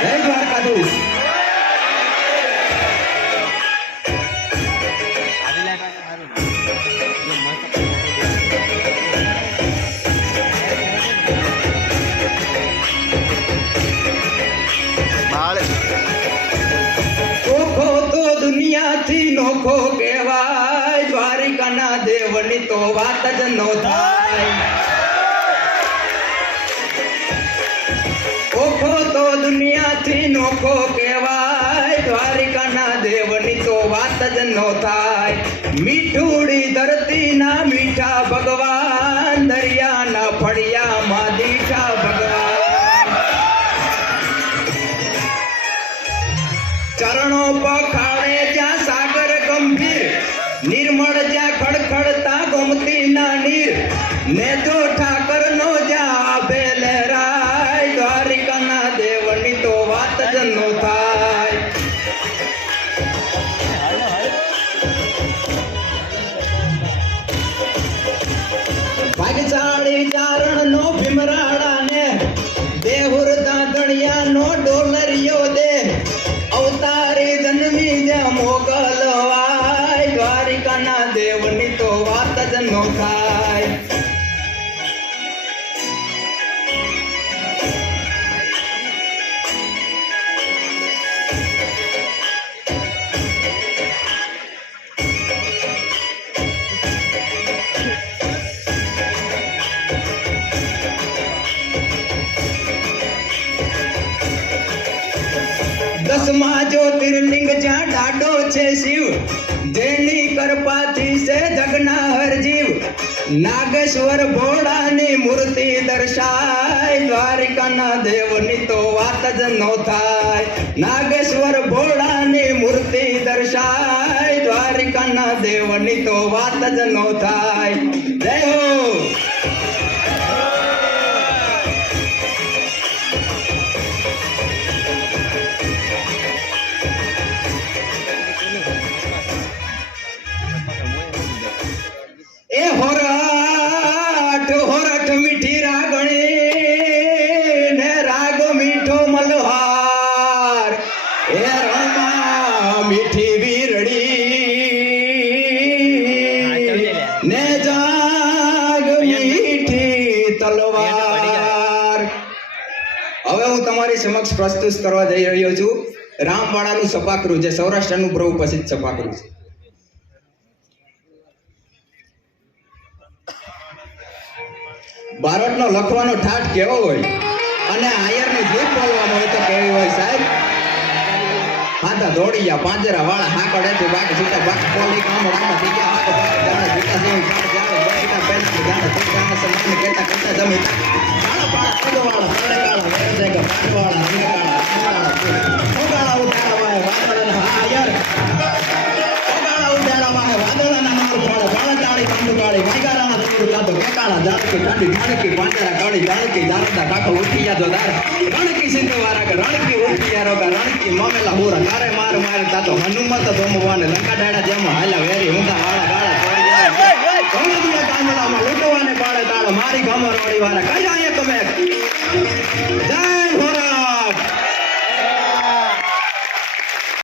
જય દ્વારકાધીશ. ઓખો તો દુનિયાથી નોખો કહેવાય, દ્વારિકાના દેવની તો વાત જ ન થાય. ઓખો તો દુનિયાથી નોખો કહેવાય, દ્વારિકાના દેવની તો વાત જ ન થાય. મીઠુડી ધરતીના મીઠા ભગવાન, દરિયાના ફળિયામાં દીઠા ભગવાન. ચરણો પખાડે જ્યાં સાગર ગંભીર, નિર્મળ જ્યાં ખડખડતા ગોમતીના નીર, ને જો ઠાકર નો જ્યાં આભે લહેરાય, દ્વારિકાના દેવની તો વાત જ ન થાય. ભાગશાળી ચારણ નો ભીમરાડા ને, દેહુર દાંતણિયા નો ડોલરિયો દે, અવતારી જન્મી જે મોગલવાય, દ્વારિકાના દેવની તો વાત જ ન થાય. દસમા જ્યોતિર્લિંગ જ્યાં ડાડો છે શિવ, જેની કૃપાથી છે જગના હરજીવ, નાગેશ્વર ભોળાની મૂર્તિ દર્શાય, દ્વારિકાના દેવની તો વાત જ ન થાય. નાગેશ્વર ભોળાની મૂર્તિ દર્શાય, દ્વારિકાના દેવની તો વાત જ ન થાય. જય હો. એ હોરઠ હોરઠ મીઠી રાગણી ને રાગ મીઠો મલ્હાર, એ રણમાં મીઠી વીરડી ને જાગ મીઠી તલવાર. હવે હું તમારી સમક્ષ પ્રસ્તુત કરવા જઈ રહ્યો છું રામવાડાનું સપાકરું, જે સૌરાષ્ટ્રનું બહુ પ્રસિદ્ધ સપાકરું છે. બારોટનો લખવાનો ઠાઠ કેવો હોય અને આયરની જીભ બોલવામાં હોય તો કેવી હોય સાહેબ? હાથા દોડિયા પાંજરા વાળા હાકડેથી બાકી છૂટા બાકી પોલી કામડામાં ટીકા હાક બાકી જાણે જીતા જેવી જાણે જાણે બેટા પેલી જાણે ટીકાને સમાન કેતા કરતા જમી કાળા પાળા પગવાળા પડેકાળા વેરજેગા પાડવાળા રંગકાળા ઓગાળા ઉડાડા વાય વાદળના હા યાર ઓગાળા ઉડાડા વાય વાદળના માર પાળા પાળાટાળી કાંડુકાળી વાયગારાના દૂર કાતો કેકાળા જાળકી કાંડી જાણકી પાંજરા કાળી જાણકી જારતા કાકો ઉઠિયા જો દાર રણકી સિંધવારા કે રણકી ઉઠિયા રોગા રણકી મમેલા હોરા તારે માર માર તાતો હનુમત ધોમવાને લંકા ડાડા જેમ હાલા વેરી ઊંધા વાળા ગાળા તોડી ગોળદિયા કાંદલામાં લૂંટવાને પાળે તાળો મારી ગમર વાળી વાળા કઈ આયા તમે